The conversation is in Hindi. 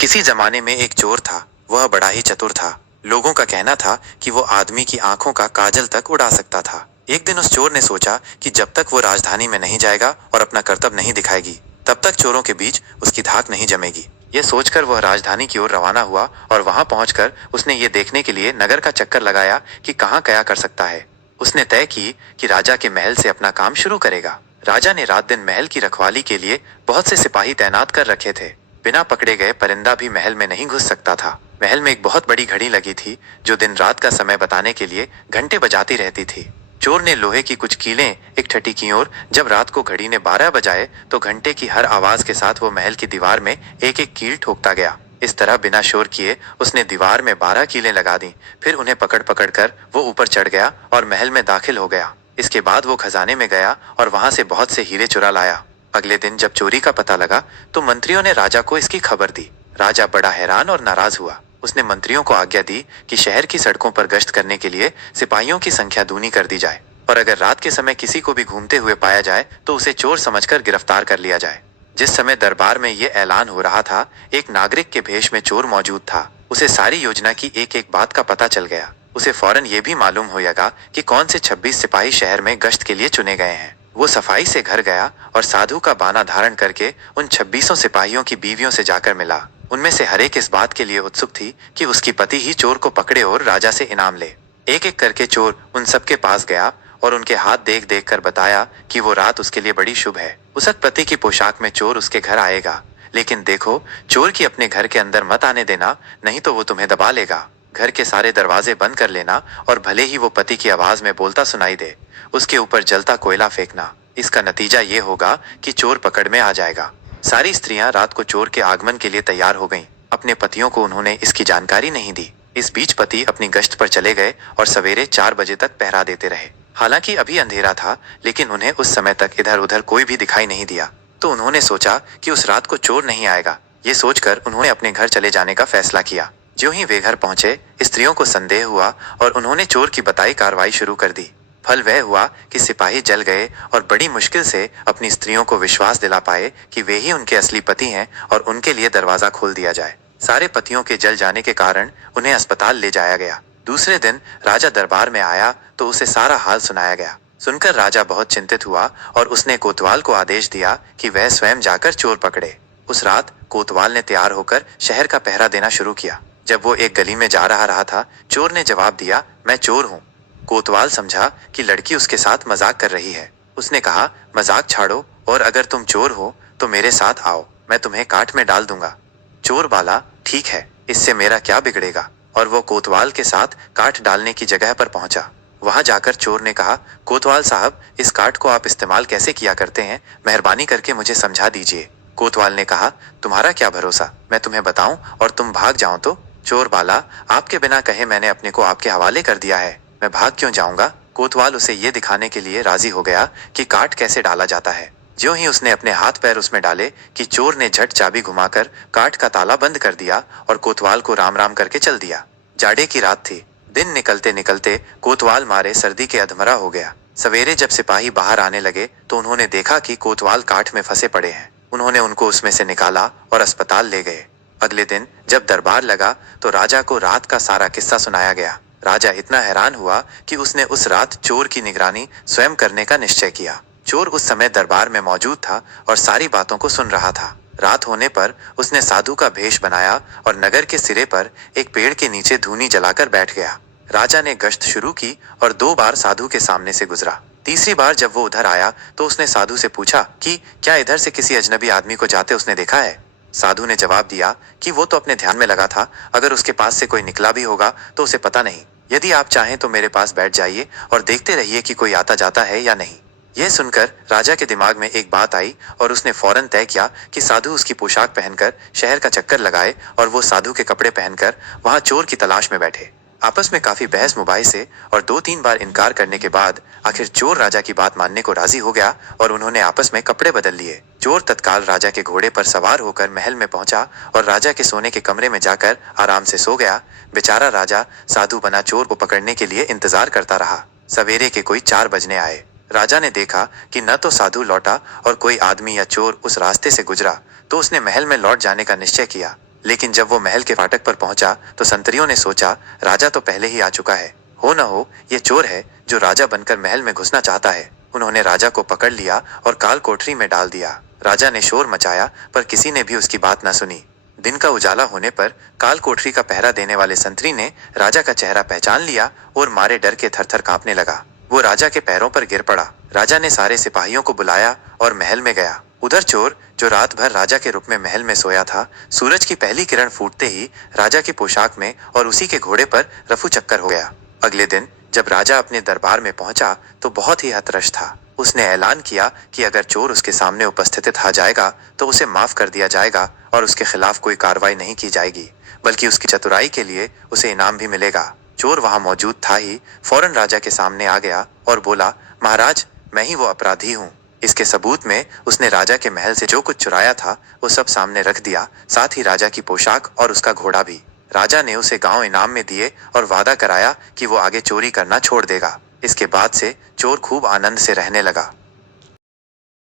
किसी जमाने में एक चोर था। वह बड़ा ही चतुर था। लोगों का कहना था कि वो आदमी की आंखों का काजल तक उड़ा सकता था। एक दिन उस चोर ने सोचा कि जब तक वो राजधानी में नहीं जाएगा और अपना करतब नहीं दिखाएगी, तब तक चोरों के बीच उसकी धाक नहीं जमेगी। यह सोचकर वह राजधानी की ओर रवाना हुआ और वहां पहुंचकर उसने ये देखने के लिए नगर का चक्कर लगाया कि कहाँ क्या कर सकता है। उसने तय की कि राजा के महल से अपना काम शुरू करेगा। राजा ने रात दिन महल की रखवाली के लिए बहुत से सिपाही तैनात कर रखे थे। बिना पकड़े गए परिंदा भी महल में नहीं घुस सकता था। महल में एक बहुत बड़ी घड़ी लगी थी जो दिन रात का समय बताने के लिए घंटे बजाती रहती थी। चोर ने लोहे की कुछ कीलें इकट्ठी की और जब रात को घड़ी ने 12 बजाए तो घंटे की हर आवाज के साथ वो महल की दीवार में एक एक कील ठोकता गया। इस तरह बिना शोर किए उसने दीवार में 12 कीलें लगा दी। फिर उन्हें पकड़ पकड़ कर वो ऊपर चढ़ गया और महल में दाखिल हो गया। इसके बाद वो खजाने में गया और वहां से बहुत से हीरे चुरा लाया। अगले दिन जब चोरी का पता लगा तो मंत्रियों ने राजा को इसकी खबर दी। राजा बड़ा हैरान और नाराज हुआ। उसने मंत्रियों को आज्ञा दी कि शहर की सड़कों पर गश्त करने के लिए सिपाहियों की संख्या दूनी कर दी जाए और अगर रात के समय किसी को भी घूमते हुए पाया जाए तो उसे चोर समझकर गिरफ्तार कर लिया जाए। जिस समय दरबार में ये ऐलान हो रहा था, एक नागरिक के भेष में चोर मौजूद था। उसे सारी योजना की एक एक बात का पता चल गया। उसे फौरन ये भी मालूम हो गया कि कौन से 26 सिपाही शहर में गश्त के लिए चुने गए हैं। वो सफाई से घर गया और साधु का बाना धारण करके उन 26 सिपाहियों की बीवियों से जाकर मिला। उनमें से हर एक इस बात के लिए उत्सुक थी कि उसकी पति ही चोर को पकड़े और राजा से इनाम ले। एक एक करके चोर उन सबके पास गया और उनके हाथ देख देख कर बताया कि वो रात उसके लिए बड़ी शुभ है। उसक पति की पोशाक में चोर उसके घर आएगा, लेकिन देखो चोर की अपने घर के अंदर मत आने देना, नहीं तो वो तुम्हें दबा लेगा। घर के सारे दरवाजे बंद कर लेना और भले ही वो पति की आवाज में बोलता सुनाई दे, उसके ऊपर जलता कोयला फेंकना। इसका नतीजा ये होगा कि चोर पकड़ में आ जाएगा। सारी स्त्रियां रात को चोर के आगमन के लिए तैयार हो गईं। अपने पतियों को उन्होंने इसकी जानकारी नहीं दी। इस बीच पति अपनी गश्त पर चले गए और सवेरे 4 बजे तक पहरा देते रहे। हालांकि अभी अंधेरा था, लेकिन उन्हें उस समय तक इधर उधर कोई भी दिखाई नहीं दिया। तो उन्होंने सोचा कि उस रात को चोर नहीं आएगा। ये सोचकर उन्होंने अपने घर चले जाने का फैसला किया। ज्यों ही वे घर पहुंचे, स्त्रियों को संदेह हुआ और उन्होंने चोर की बताई कार्रवाई शुरू कर दी। फल वह हुआ कि सिपाही जल गए और बड़ी मुश्किल से अपनी स्त्रियों को विश्वास दिला पाए कि वे ही उनके असली पति हैं और उनके लिए दरवाजा खोल दिया जाए। सारे पतियों के जल जाने के कारण उन्हें अस्पताल ले जाया गया। दूसरे दिन राजा दरबार में आया तो उसे सारा हाल सुनाया गया। सुनकर राजा बहुत चिंतित हुआ और उसने कोतवाल को आदेश दिया कि वह स्वयं जाकर चोर पकड़े। उस रात कोतवाल ने तैयार होकर शहर का पहरा देना शुरू किया। जब वो एक गली में जा रहा था, चोर ने जवाब दिया, मैं चोर हूँ। कोतवाल समझा कि लड़की उसके साथ मजाक कर रही है। उसने कहा, मजाक छाड़ो और अगर तुम चोर हो तो मेरे साथ आओ, मैं तुम्हें काट में डाल दूंगा। चोर बोला, ठीक है, इससे मेरा क्या बिगड़ेगा। और वो कोतवाल के साथ काट डालने की जगह पर पहुंचा। वहां जाकर चोर ने कहा, कोतवाल साहब, इस काट को आप इस्तेमाल कैसे किया करते हैं, मेहरबानी करके मुझे समझा दीजिए। कोतवाल ने कहा, तुम्हारा क्या भरोसा, मैं तुम्हें बताऊं और तुम भाग जाओ तो। चोर बोला, आपके बिना कहे मैंने अपने को आपके हवाले कर दिया है, मैं भाग क्यों जाऊंगा। कोतवाल उसे ये दिखाने के लिए राजी हो गया कि काट कैसे डाला जाता है। ज्यों ही उसने अपने हाथ पैर उसमें डाले कि चोर ने झट चाबी घुमाकर काट का ताला बंद कर दिया और कोतवाल को राम राम करके चल दिया। जाड़े की रात थी। दिन निकलते निकलते कोतवाल मारे सर्दी के अधमरा हो गया। सवेरे जब सिपाही बाहर आने लगे तो उन्होंने देखा कि कोतवाल काठ में फंसे पड़े हैं। उन्होंने उनको उसमें से निकाला और अस्पताल ले गए। अगले दिन जब दरबार लगा तो राजा को रात का सारा किस्सा सुनाया गया। राजा इतना हैरान हुआ कि उसने उस रात चोर की निगरानी स्वयं करने का निश्चय किया। चोर उस समय दरबार में मौजूद था और सारी बातों को सुन रहा था। रात होने पर उसने साधु का भेष बनाया और नगर के सिरे पर एक पेड़ के नीचे धूनी जलाकर बैठ गया। राजा ने गश्त शुरू की और 2 बार साधु के सामने से गुजरा। तीसरी बार जब वो उधर आया तो उसने साधु से पूछा कि क्या इधर से किसी अजनबी आदमी को जाते उसने देखा है। साधु ने जवाब दिया कि वो तो अपने ध्यान में लगा था, अगर उसके पास से कोई निकला भी होगा तो उसे पता नहीं। यदि आप चाहें तो मेरे पास बैठ जाइए और देखते रहिए कि कोई आता जाता है या नहीं। यह सुनकर राजा के दिमाग में एक बात आई और उसने फौरन तय किया कि साधु उसकी पोशाक पहनकर शहर का चक्कर लगाए और वो साधु के कपड़े पहनकर वहां चोर की तलाश में बैठे। आपस में काफी बहस मुबाहिसे और 2-3 बार इनकार करने के बाद आखिर चोर राजा की बात मानने को राजी हो गया और उन्होंने आपस में कपड़े बदल लिए। चोर तत्काल राजा के घोड़े पर सवार होकर महल में पहुंचा और राजा के सोने के कमरे में जाकर आराम से सो गया। बेचारा राजा साधु बना चोर को पकड़ने के लिए इंतजार करता रहा। सवेरे के कोई 4 बजने आए। राजा ने देखा कि न तो साधु लौटा और कोई आदमी या चोर उस रास्ते से गुजरा, तो उसने महल में लौट जाने का निश्चय किया। लेकिन जब वो महल के फाटक पर पहुंचा तो संतरियों ने सोचा राजा तो पहले ही आ चुका है, हो न हो ये चोर है जो राजा बनकर महल में घुसना चाहता है। उन्होंने राजा को पकड़ लिया और काल कोठरी में डाल दिया। राजा ने शोर मचाया पर किसी ने भी उसकी बात न सुनी। दिन का उजाला होने पर काल कोठरी का पहरा देने वाले संतरी ने राजा का चेहरा पहचान लिया और मारे डर के थर-थर कांपने लगा। वो राजा के पैरों पर गिर पड़ा। राजा ने सारे सिपाहियों को बुलाया और महल में गया। उधर चोर जो रात भर राजा के रूप में महल में सोया था, सूरज की पहली किरण फूटते ही राजा की पोशाक में और उसी के घोड़े पर रफू चक्कर हो गया। अगले दिन जब राजा अपने दरबार में पहुंचा तो बहुत ही हतरश था। उसने ऐलान किया कि अगर चोर उसके सामने उपस्थित आ जाएगा तो उसे माफ कर दिया जाएगा और उसके खिलाफ कोई कार्रवाई नहीं की जाएगी, बल्कि उसकी चतुराई के लिए उसे इनाम भी मिलेगा। चोर वहां मौजूद था ही फौरन राजा के सामने आ गया और बोला, महाराज, मैं ही वो अपराधी हूँ। इसके सबूत में उसने राजा के महल से जो कुछ चुराया था वो सब सामने रख दिया, साथ ही राजा की पोशाक और उसका घोड़ा भी। राजा ने उसे गांव इनाम में दिए और वादा कराया कि वो आगे चोरी करना छोड़ देगा। इसके बाद से चोर खूब आनंद से रहने लगा।